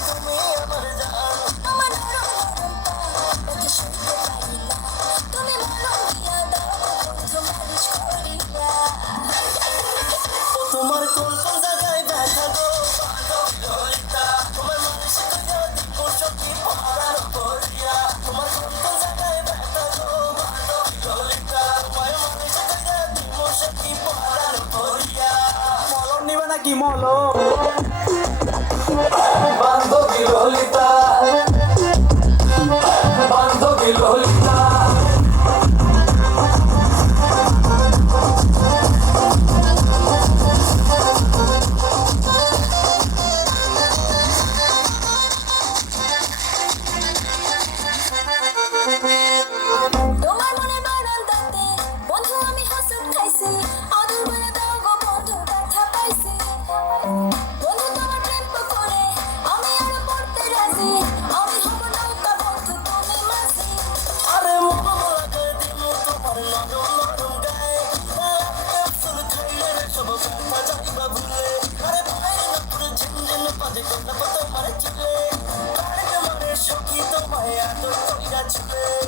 তুমি আমার জান আমার নরম নরম শুনতে পারি না তুমি মরম দিয়া দাও বন্ধু মালিশ করিয়া তোমার কোন কোন জায়গায় ব্যথা গো ললিতা তোমার মালিশ করিয়া দিব সখী পরার করিয়া তোমার কোন কোন জায়গায় ব্যথা গো ললিতা তোমার মালিশ করিয়া দিব সখী পরার করিয়া মলম নিবে নাকি মলম বান্ধবী ললিতা বান্ধবী ললিতা তোমার মনে বারান্দাতে বন্ধু আমি হাসত খাইছি আদর বলে দাও গো বন্ধু ব্যথা পাইছি বন্ধু তোমার প্রেম করে আমি আর পড়তে রাজি আমি হব নৌকা বন্ধু তুমি মাঝি আরে মোমো লাগাই দিমু তোমার নরম নরম গায়ে ফুল খাইলে রে সব ব্যথা যাইবা ভুলে আরে পায়ে না পুরো ঝিনঝিন বাজে কোন তোমার চুলে কারে মারে সখী তোমায় আদর কইরা চুলে